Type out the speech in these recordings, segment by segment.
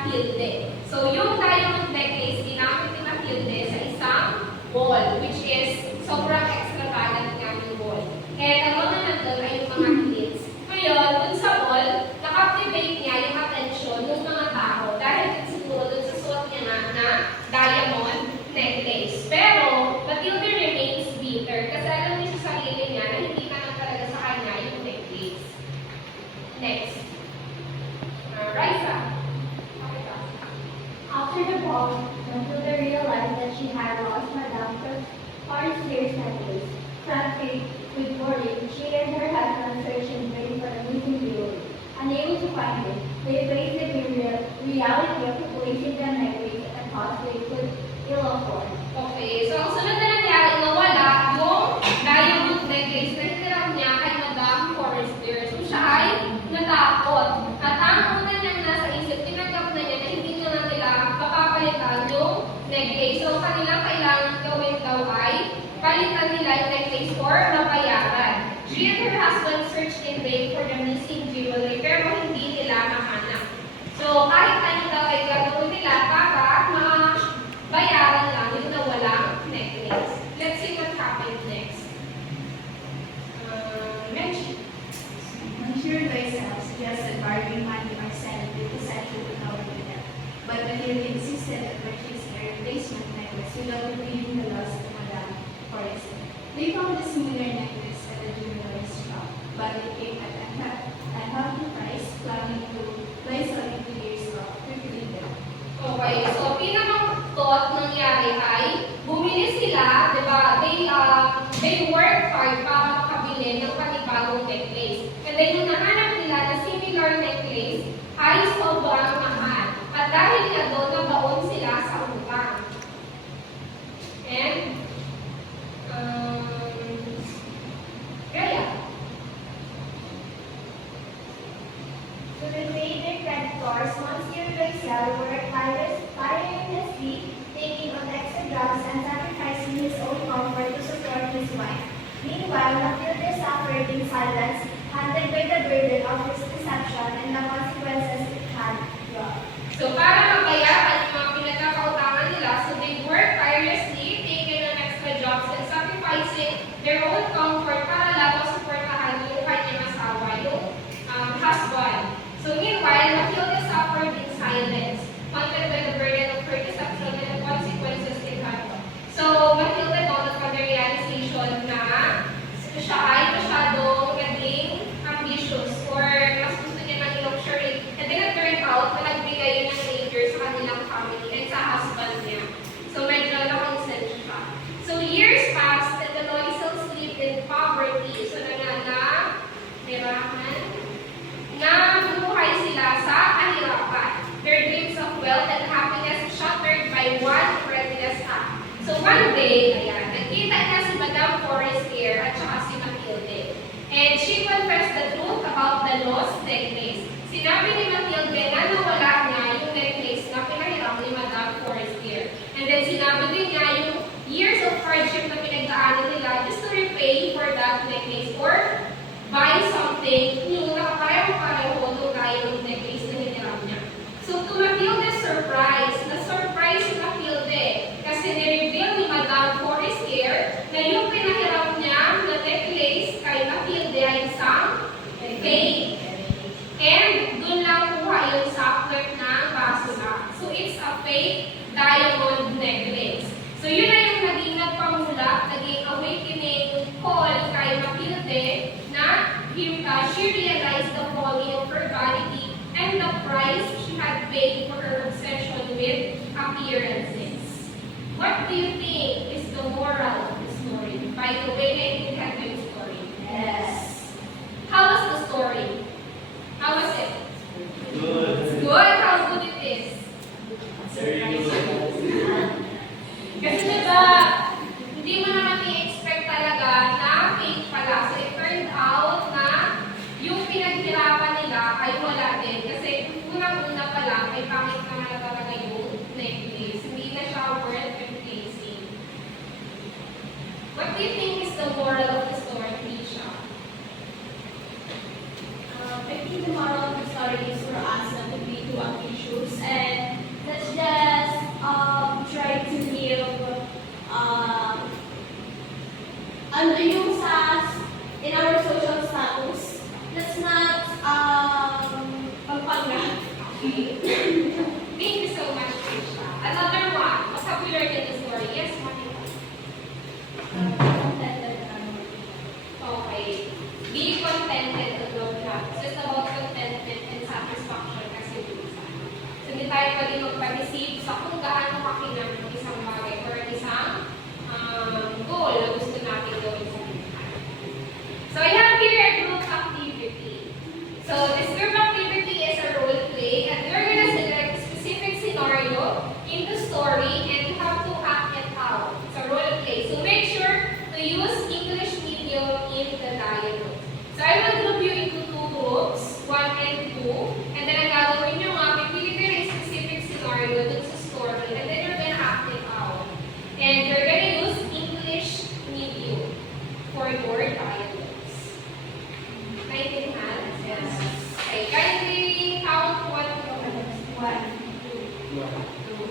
Matilde. So, yung diamond necklace, ginamit ni Matilde sa isang wall, which is sobrang extravagant nga yung wall. And ang mga nandun ay yung mga hits. Ngayon, dun sa wall, nakaptivate niya yung attention ng mga tao dahil siguro dun sa suot niya na diamond necklace. Pero, Matilde remains bitter kasi alam niya sa sarili niya na hindi na lang talaga sa kanya yung necklace. Next. Raisa. After the ball, Matilda realized that she had lost Madame Forestier's necklace. Frantic with worry, she and her husband searched in vain for the missing jewelry. Unable to find it, they faced the reality of replacing the necklace at a cost they could ill afford. Okay, so ang sunod na nangyari, nawala yung diamond necklace na hiniram niya kay Madame Forestier. So siya ay natakot. At ang una niyang nasa isip, tinanggap na niya na hindi na nila mapapalitan yung necklace. So kanilang kailangan gawin daw ay palitan nila yung necklace or mabayaran. She and her husband searched in vain for the missing jewelry pero hindi nila mahanap. So kahit ano daw ay gagawin nila para bayaran lang yung nawalang necklace. Let's see what happened next. Mention. Monsieur Loisel suggested borrowing money or selling it to settle the cover with them. But Matilde insisted on purchasing a replacement necklace without revealing the loss to Madame Forestier. They found a similar necklace at the jeweller's shop, but it came at a healthy price, plunging to Loisel into years of fulfilling them. Okay, so pinakang thought nangyari ay bumili sila, di ba? They work hard para makabili ng panibagong necklace. And then yung nahanap nila na similar necklace ay sobrang mahal. At dahil nga doon, nabaon sila sa utang. And, Gaya. To repay their creditors, Monsieur Loisel worked tirelessly, taking on extra jobs and sacrificing his own comfort to support his wife. Meanwhile, Matilde suffered in silence, hunted by the burden of his deception and the consequences it had brought. So, para mabayaran yung mga pinagkakautangan nila, so they work tirelessly, taking on extra jobs and sacrificing their own comfort para lang supportahan yung kanyang asawa, yung husband. So, meanwhile, Matilde suffered in silence, hunted by the burden of her deception and the consequences it had. So, Matilde dawned upon the realization na siya ay masyadong naging ambitious or mas gusto niya ng luxury. And then it turned out na nagbigay yun ng danger sa kanilang family and sa husband niya. So, medyo na-consent siya. So, years passed and the Loisels lived in poverty. So, na bumuhay sila sa kahirapan. Their dreams of wealth and happiness shattered by one friendless act. So, one day, ayan, nagkita niya si Madame Forestier at saka si Matilde. And she confessed the truth about the lost necklace. Sinabi ni Matilde na nawala niya yung necklace na pinahiram ni Madame Forestier. And then sinabi din niya yung years of hardship na pinagdaanan nila just to repay for that necklace or buy something new na kapareho-pareho doon tayo yung necklace na hiniram niya. So to Matilde's surprise, na-surprise si Matilde kasi ni-reveal ni Madame Forestier na yung pinahiram niya na necklace kay Matilde ay isang fake. And doon lang kuha yung sapler ng basura. So it's a fake diamond necklace. So yun na yung naging nagpamula, naging awakening call kay Matilde na she realized the folly of her vanity and the price she had paid for her obsession with appearances. What do you think is the moral of the story? By the way, I think I have a story. Yes. How was the story? How was it? Good. Good? How good it is? Very good. Kasi diba, hindi mo naman i-expect talaga na fake pala. So it turned out na yung pinaghirapan nila ay wala din. Kasi unang-una pa lang ay pangit naman na talaga yung necklace. Hindi na siya worth replacing. What do you think is the moral of the story, Tisha? I think the moral of the story is for us not to be too ambitious and casually magpa-receive sa kung gaano kakinam ng isang bagay or isang goal na gusto natin gawin sa buhay. So I have here a group activity. So this group activity is a role play, and we're gonna select a specific scenario into story, and you have to act it out. It's a role play. So make sure to use English medium in the dialogue. So I will group you into two groups, 1 and 2, and then ang gagawin nyo nga, pipili kayo ng specific scenario dun sa story, and then you're gonna act it out. And you're gonna use English medium for your dialogues. Naintindihan? Yes. Okay, kindly count 1, 2, 1, 2, 1, 2,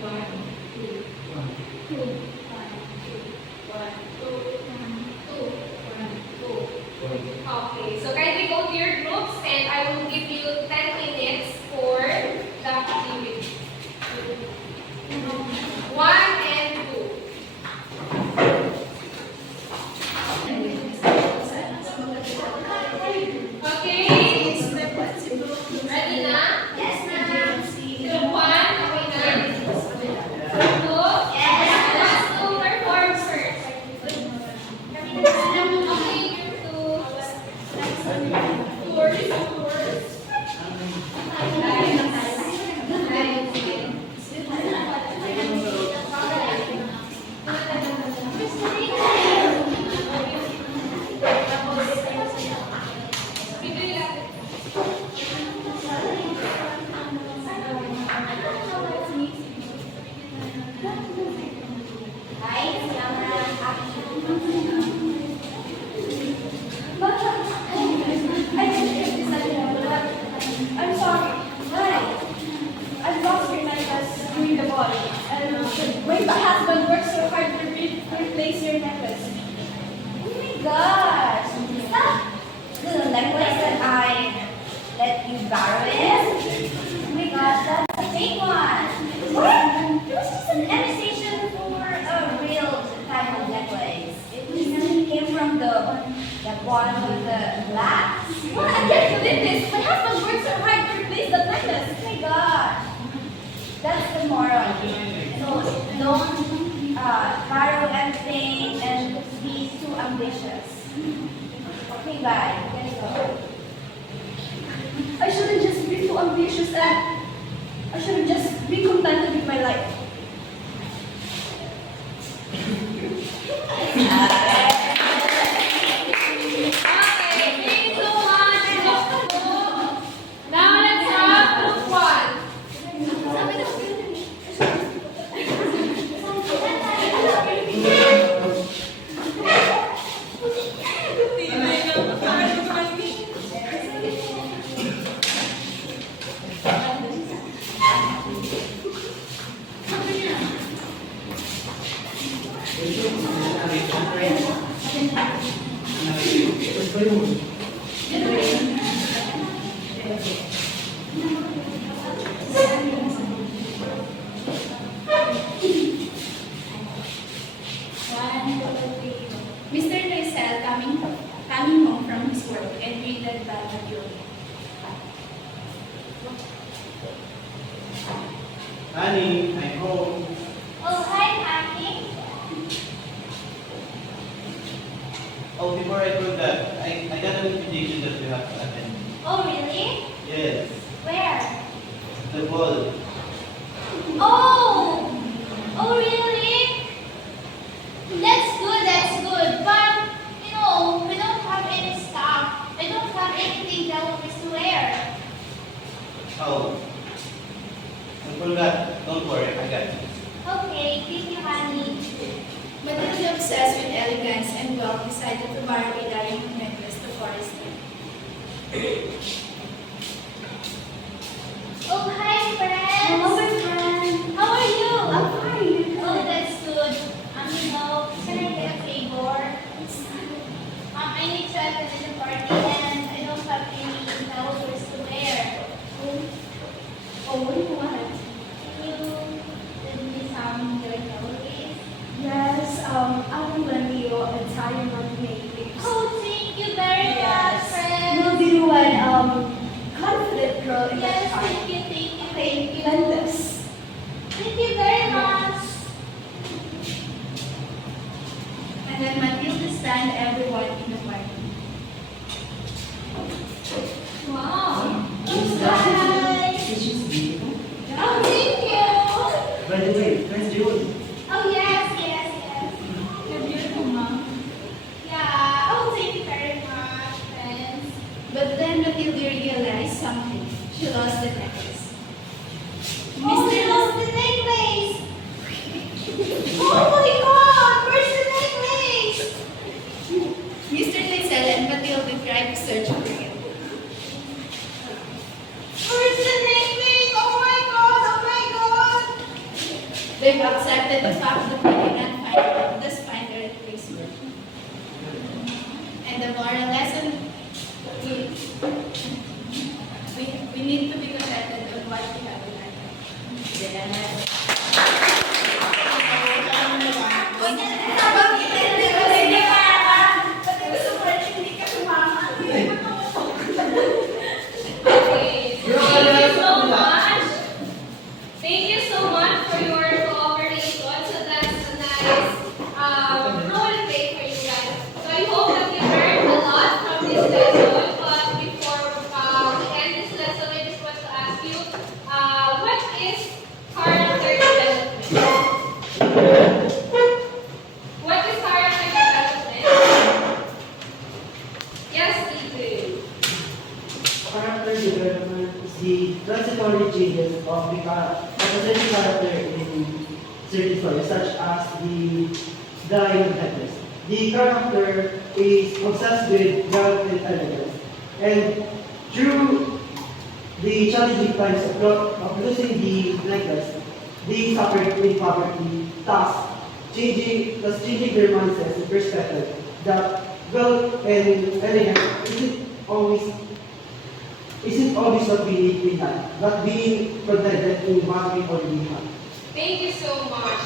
1, 2, 1, 2, 1, 2, 1, 2, 1, 2. Okay, so kindly go to your groups, and I will give you 10 minutes for the activity. 1 and 2. Okay? Ready na? Yes, ma'am. Group 1, okay na? Group 2? Yes. Let's do perform first. Okay, group 2. Tours. I'm sorry. Why? I've lost your necklace during the ball. And my husband worked so hard to replace your necklace. Oh my gosh! Is that the necklace that I let you borrow it? Oh my gosh, that's a fake one! What? It was just an imitation for a real diamond necklace. It came from the bottom of the glass. What? I can't believe this. My husband worked so hard to replace the necklace. Oh my gosh! That's the moral. So don't borrow anything and be too ambitious. Okay, bye. Let's go. I shouldn't just be too ambitious, and I should just be contented with my life. Okay, 3, 2, 1, go. Now let's have group 1. Mr. Rizal coming home from his work and greeted by the building. Honey, I'm home. Oh, hi, Annie. Oh, before I do that, I got an invitation that we have to attend. Oh, really? Yes, Where? the ball. Oh! Oh, really? That's good, that's good. But, you know, we don't have any stuff. I don't have anything that we to wear. Oh, I forgot. Don't worry, I got you. Okay, thank you, honey. Matilda, obsessed with elegance and wealth, decided to borrow a diamond necklace to Forrester. Oh, hi, friends. Hello, my friend. How are you? I'm fine. Oh, that's good. You know, can I get a favor? I need to attend the party and I don't have any towels to wear. Oh, what do you want? Can you lend me some your towels? Yes, I will lend you a diamond necklace. Oh, thank you very much, Yes. friend. You'll be one confident girl in Yes, the party. thank you, thank you. Okay, Lorraine Landas. Thank you very much. And then Matilda stand everyone in the party. Wow. Nice. She's beautiful. Oh, thank you. By the way, friends June. Oh, yes. You're beautiful, Mom. Yeah. Oh, thank you very much, friends. But then Matilda realized something. She lost the necklace. Oh, we lost the necklace. Oh my God, where's the necklace? Mr. Lizelle and Matilda tried to search for it. Where's the necklace? Oh my God. They've accepted the fact that they cannot find it, thus find a replacement. And the moral lesson is we need to be contented on what we have in our life. Yeah. Okay. Thank you so much for your cooperation. So that's a nice role play for you guys. So I hope that you learned a lot from this lesson. But before we end this lesson, I just want to ask you, what is character development? What is character development? Yes, Ethan. Character development is the transitory changes of a certain character in certain stories, such as the dying of happiness. The character is obsessed with wealth and elegance, and through the challenging times of losing the necklace, they suffered in poverty, thus changing their mindsets and perspective that wealth and elegance isn't always what we need in life, but being contented in what we already have. Thank you so much.